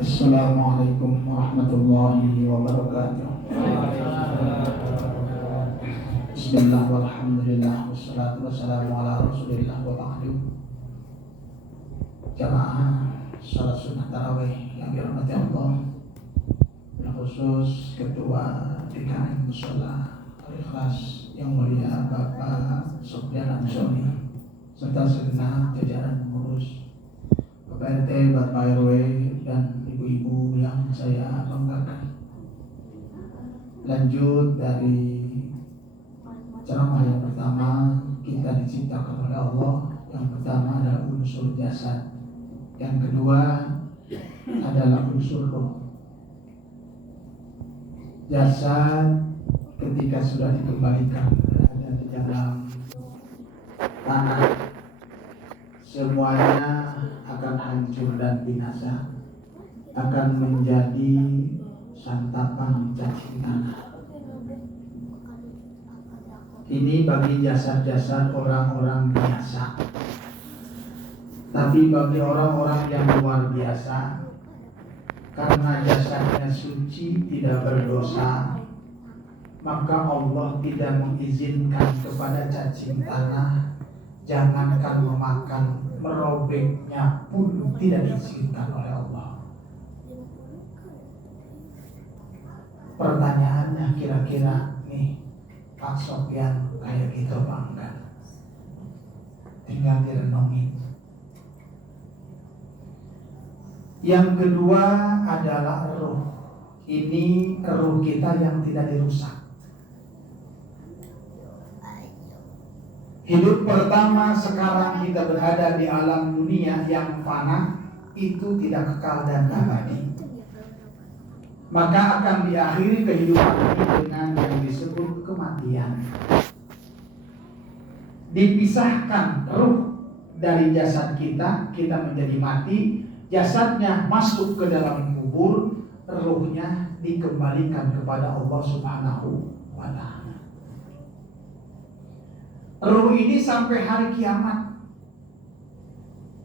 Assalamualaikum warahmatullahi wabarakatuh. Bismillah walhamdulillah wassalatu wassalamu ala rasulillah wa ba'du. Jamaah salat sunnah tarawih yang dirahmati Allah, khusus Ketua DKM Mushola Al-Ikhlas yang mulia Bapak Sofyan Ansoni serta segenap jajaran pengurus Bapak RT, Bapak RW, dan ibu-ibu yang saya banggakan. Lanjut dari ceramah yang pertama, kita diciptakan oleh Allah. Yang pertama adalah unsur jasad, yang kedua adalah unsur roh. Jasad ketika sudah dikembalikan berada di dalam tanah, semuanya akan hancur dan binasa, akan menjadi santapan cacing tanah. Ini bagi jasad-jasad orang-orang biasa. Tapi bagi orang-orang yang luar biasa, karena jasadnya suci, tidak berdosa, maka Allah tidak mengizinkan kepada cacing tanah, jangankan memakan, merobeknya pun tidak diizinkan oleh Allah. Pertanyaannya kira-kira nih, Pak Sofyan kayak gitu apa enggak? Tinggal direnungin. Yang kedua adalah ruh. Ini ruh kita yang tidak dirusak. Hidup pertama sekarang kita berada di alam dunia yang fana, itu tidak kekal dan abadi. Maka akan diakhiri kehidupan ini dengan yang disebut kematian. Dipisahkan ruh dari jasad kita, kita menjadi mati, jasadnya masuk ke dalam kubur, ruhnya dikembalikan kepada Allah Subhanahu wa ta'ala. Ruh ini sampai hari kiamat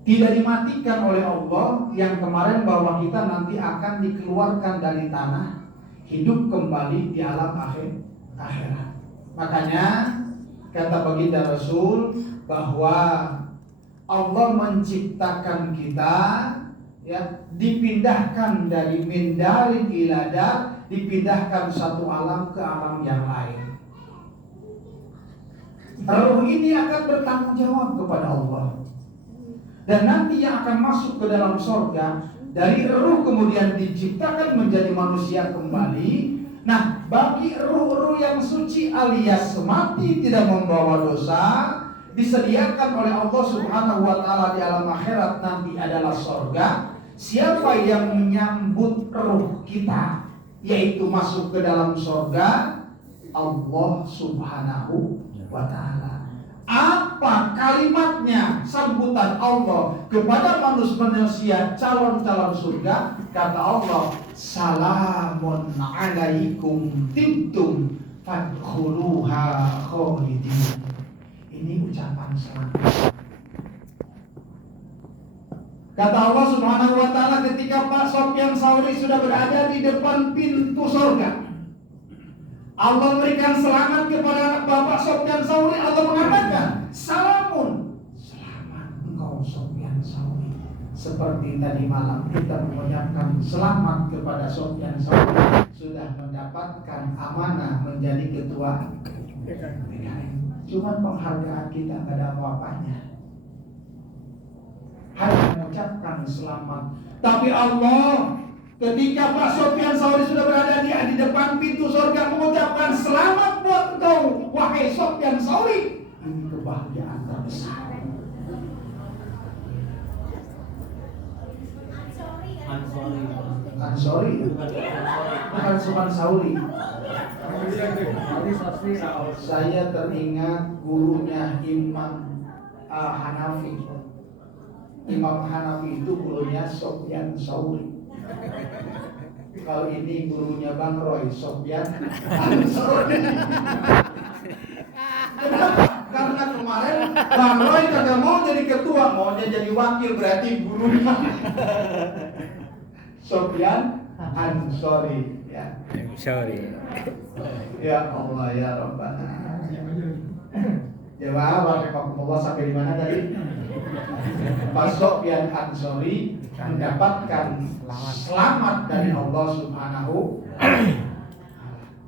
tidak dimatikan oleh Allah, yang kemarin bahwa kita nanti akan dikeluarkan dari tanah, hidup kembali di alam akhirat. Makanya kata baginda Rasul bahwa Allah menciptakan kita, ya, dipindahkan dari mindarin iladar, dipindahkan satu alam ke alam yang lain. Ruh ini akan bertanggung jawab kepada Allah. Dan nanti yang akan masuk ke dalam sorga, dari ruh kemudian diciptakan menjadi manusia kembali. Nah, bagi ruh-ruh yang suci alias mati tidak membawa dosa, disediakan oleh Allah Subhanahu wa ta'ala di alam akhirat nanti adalah sorga. Siapa yang menyambut ruh kita, yaitu masuk ke dalam sorga? Allah Subhanahu wa ta'ala. Apa kalimatnya, sambutan Allah kepada manusia calon-calon surga? Kata Allah, salamun alaikum tibtum fadkhuluha khalidin. Ini ucapan selamat. Kata Allah Subhanahu wa ta'ala ketika Pak Sofyan Sauri sudah berada di depan pintu surga, Allah memberikan selamat kepada Bapak Sofyan Sauri. Allah mengatakan, salamun, selamat engkau Sofyan Sauri. Seperti tadi malam kita mengucapkan selamat kepada Sofyan Sauri, sudah mendapatkan amanah menjadi ketua DKM. Cuma penghargaan kita tidak ada apa-apanya, hanya mengucapkan selamat. Tapi Allah ketika Pak Sofyan Sauri sudah berada di depan pintu surga mengucapkan selamat buat engkau wahai Sofyan Sauri. Ini kebahagiaan terbesar. Ansori, bukan Sofyan Sauri. Saya teringat gurunya Imam Hanafi. Imam Hanafi itu gurunya Sofyan Sauri. Kalau ini gurunya Bang Roy, Sofyan Ansori. Karena kemarin Bang Roy kagak mau jadi ketua, maunya jadi wakil, berarti gurunya Sofyan Ansori ya. Sorry. Ya Allah ya Rabbana. Jemaah barakallahu sampai di mana tadi? Pak Sofyan Ansori mendapatkan selamat dari Allah Subhanahu.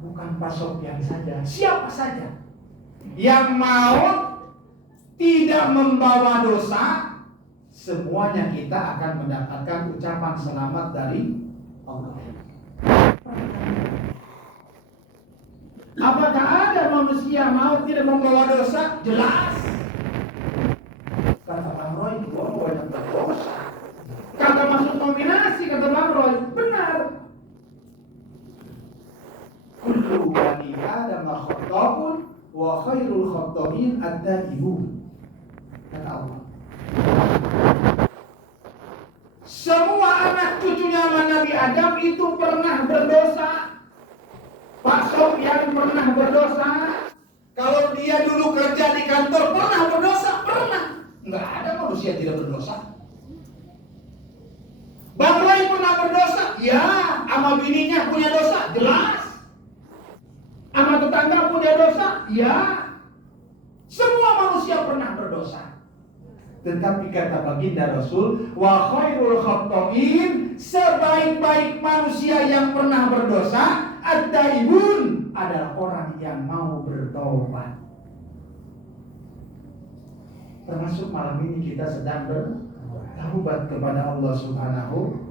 Bukan Pak Sofyan saja, siapa saja yang mau tidak membawa dosa, semuanya kita akan mendapatkan ucapan selamat dari Allah. Apakah ada manusia mau tidak membawa dosa? Jelas. Kata Bang Roy, gua mau banyak berdosa. Kata masuk nominasi, kata Bang Roy, benar. Kullu bani Adam khata'un wa khairul khata'in at-taibun. Kata Allah. Semua anak cucunya Nabi Adam itu pernah berdosa. Pak Sofyan pernah berdosa. Kalau dia dulu kerja di kantor pernah berdosa, pernah. Enggak ada manusia yang tidak berdosa. Bang Roy pernah berdosa, ya. Sama bininya punya dosa, jelas. Sama tetangga punya dosa, ya. Semua manusia pernah berdosa. Tetapi kata baginda Rasul, wa khairul khata'in, sebaik-baik manusia yang pernah berdosa, at-taibun, adalah orang yang mau bertobat. Termasuk malam ini kita sedang bertaubat kepada Allah Subhanahu.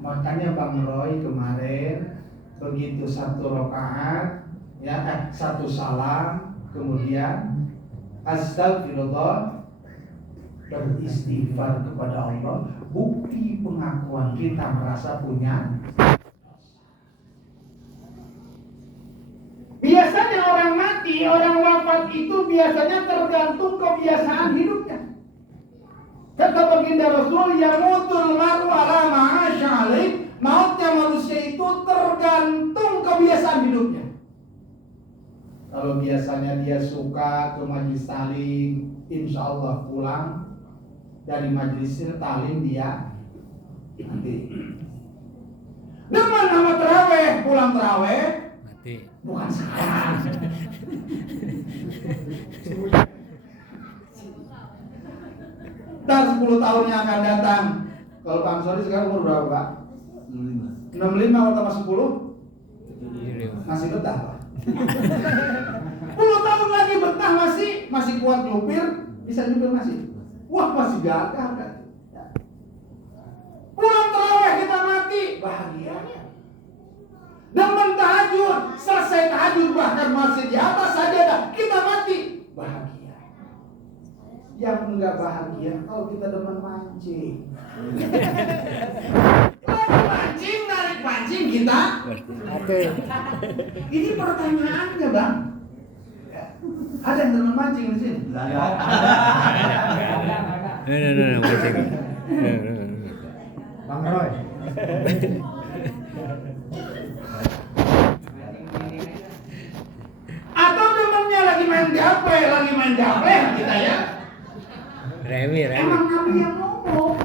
Makanya Bang Roy kemarin begitu satu rakaat, ya, satu salam, kemudian astagfirullah, beristighfar kepada Allah, bukti pengakuan kita merasa punya. Biasanya orang mati, orang wafat itu biasanya tergantung kebiasaan hidupnya. Kata baginda Rasul, yamutul mar'u ala ma 'asha alaih, mautnya manusia itu tergantung kebiasaan hidupnya. Kalau biasanya dia suka ke majelis talim, insya Allah pulang dari majelis talim dia mati. Demen nama terawih, pulang terawih Mati. bukan sekarang. Dan 10 tahun yang akan datang. Kalau Bang Sori sekarang umur berapa Pak? 65. 65 kalau tambah 10? Masih betah Pak. 10 tahun lagi betah masih kuat nyupir, bisa nyupir masih. Wah masih gagah kan. Pulang terawih kita mati, bahagia. Demen tahajud, selesai tahajud bahkan masih di atas saja kita mati, bahagia. Yang enggak bahagia kalau kita demen mancing. Mancing, narik mancing kita. Oke. Ini pertanyaannya Bang. Ada yang demen mancing di sini? Nah, mancing. Bang Roy. Atau temennya lagi main gaple kita ya. Remi. Emang Nabi yang ngomong,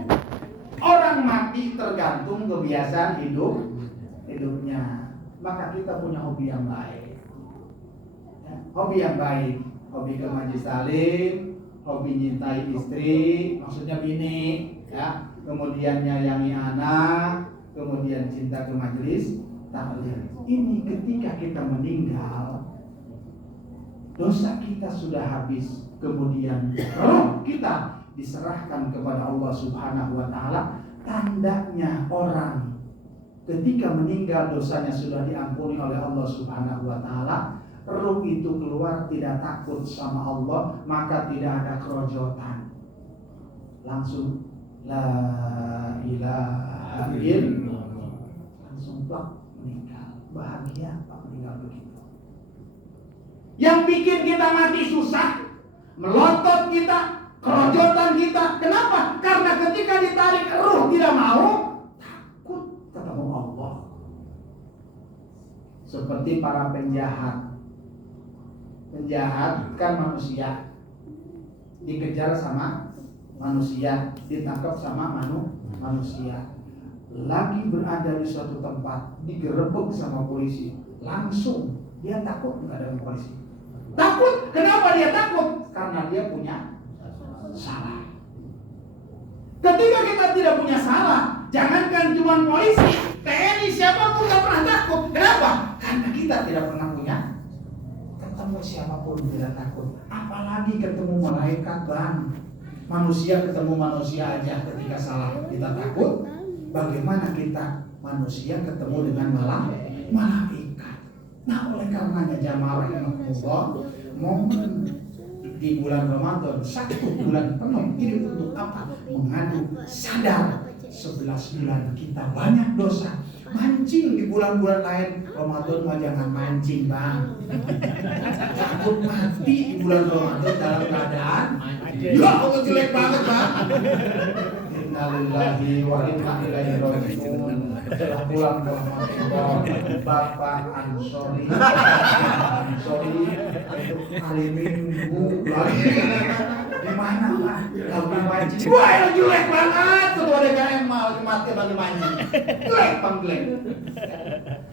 orang mati tergantung kebiasaan hidupnya. Maka kita punya hobi yang baik. Ya, hobi yang baik, hobi ke majelis talim, hobi nyintai istri, maksudnya bini, ya. Kemudian nyayangi anak, kemudian cinta ke majelis taklim. Ini ketika kita meninggal, dosa kita sudah habis, kemudian roh kita diserahkan kepada Allah Subhanahu wa taala. Tandanya orang ketika meninggal dosanya sudah diampuni oleh Allah Subhanahu wa taala, roh itu keluar tidak takut sama Allah, maka tidak ada kerojotan. Langsung la ilaha illallah, langsung plak meninggal. Bahagia Pak meninggal begitu. Yang bikin kita mati susah, melotot kita, kerojotan kita. Kenapa? Karena ketika ditarik ruh tidak mau, takut ketemu Allah. Seperti para penjahat. Penjahat kan manusia, dikejar sama manusia, ditangkap sama manusia. lagi berada di suatu tempat, digerebek sama polisi, langsung dia takut nggak dengan polisi? Takut. Kenapa dia takut? Karena dia punya salah. Ketika kita tidak punya salah, jangankan cuma polisi, TNI, siapapun nggak pernah takut. Kenapa? Karena kita tidak pernah punya. Ketemu siapapun tidak takut. Apalagi ketemu malaikat, Bang. Manusia ketemu manusia aja ketika salah kita takut. Bagaimana kita manusia ketemu dengan malaikat? Nah, oleh karenanya jamaah rahimakumullah, momen di bulan Ramadan, 1 bulan penuh ini untuk apa? Mengadu sadar 11 bulan kita banyak dosa. Mancing di bulan-bulan lain, Ramadan mah jangan mancing, Bang. Takut mati di bulan Ramadan dalam keadaan ya Allah jelek banget, Bang. Innalillahi wa inna ilaihi raji'un. Setelah pulang ke Ramadan, Bapak Ansori itu hari Minggu lagi di mana, Pak? Lagi mancing. Wah, itu jelek banget. Ketua DKM mau mati lagi mancing. Jelek, Bang, jelek.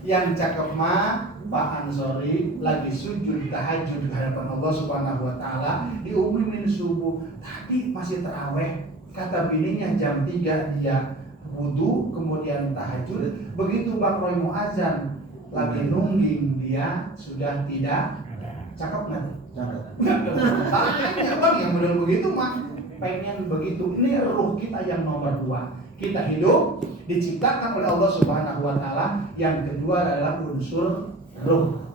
Yang cakep mah Pak Ansori lagi sujud tahajud di hadapan Allah Subhanahu wa taala, diumumin subuh. Tadi masih taraweh. Kata bininya jam 3 dia wudu, kemudian tahajud. Begitu Bang Roy mau azan, lagi nungging dia sudah tidak. Cakep nggak? Cakep. Bang yang model begitu mah pengen begitu. Ini ruh kita yang nomor 2. Kita hidup diciptakan oleh Allah Subhanahu wa taala. Yang kedua adalah unsur ruh.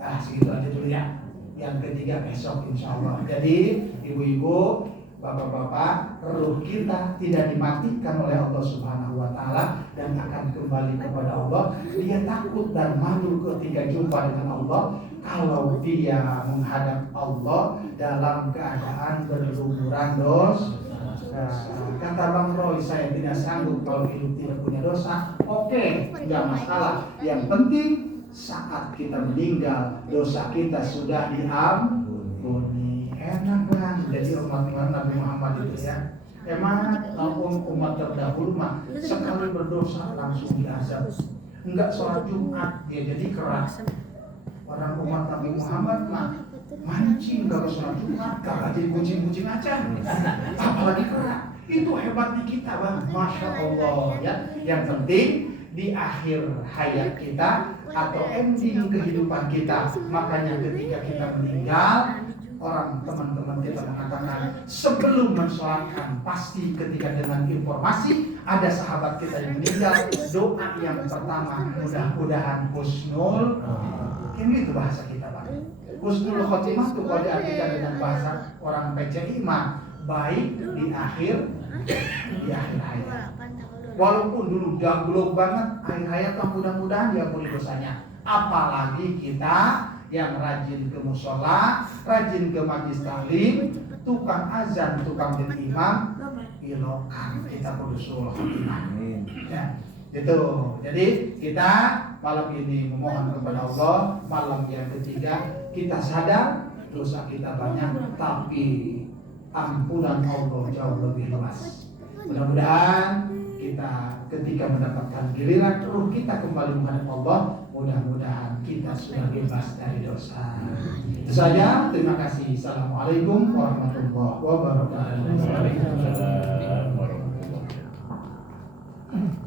Nah, segitu aja dulu ya. Yang ketiga besok insya Allah. Jadi ibu-ibu, bapak-bapak, ruh kita tidak dimatikan oleh Allah Subhanahu wa taala dan akan kembali kepada Allah. Dia takut dan malu ketika jumpa dengan Allah kalau dia menghadap Allah dalam keadaan berlumuran dosa. Kata Bang Roy, saya tidak sanggup kalau hidup tidak punya dosa. Oke, tidak masalah. Yang penting saat kita meninggal, dosa kita sudah diampuni. Enak, Bang. Jadi umat Nabi Muhammad itu ya. Emang umat terdahulu mah sekali berdosa langsung diazab. Enggak sholat Jumat dia jadi keras. Orang umat Nabi Muhammad mah mancing kalau sholat Jumat, kagak jadi kucing-kucing aja. Apalagi keras. Itu hebatnya kita, Bang. Masya Allah ya. Yang penting di akhir hayat kita atau ending kehidupan kita, makanya ketika kita meninggal, orang teman-teman kita mengatakan sebelum mensolatkan pasti ketika dengan informasi ada sahabat kita yang meninggal, doa yang pertama mudah-mudahan husnul, ini itu bahasa kita, Pak. Husnul khotimah itu kalau diartikan dengan bahasa orang PCI mah baik di akhir hayat. Walaupun dulu jago banget akhir hayat, mudah-mudahan diampuni dosanya. Apalagi kita yang rajin ke musola, rajin ke majlis taklim, tukang azan, tukang jadi imam, ilokan kita kudusul khotimah. Ya, itu. Jadi kita malam ini memohon kepada Allah, malam yang ketiga kita sadar dosa kita banyak, tapi ampunan Allah jauh lebih luas. Mudah-mudahan kita ketika mendapatkan giliran ruh kita kembali menghadap Allah, mudah-mudahan kita sudah bebas dari dosa. Itu saja. Terima kasih. Assalamualaikum warahmatullahi wabarakatuh.